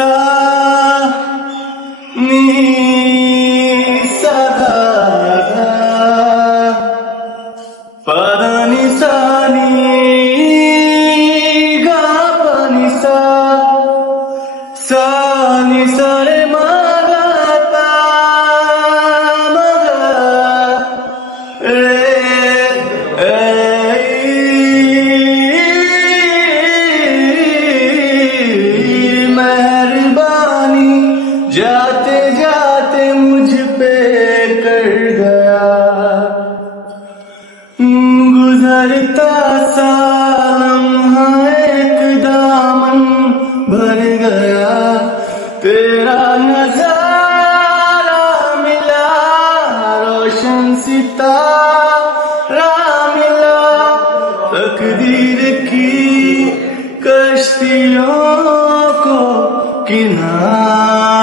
सा नी सा धा धा पद नि सा नी गा प नि सा नि सा रे मा गा प म गा रे मेहरबानी जाते जाते मुझ पे कर गया गुजरता सा लम्हा एक दामन भर गया तेरा नजारा मिला रोशन सितारा मिला तकदीर की कश्तियों को किनारा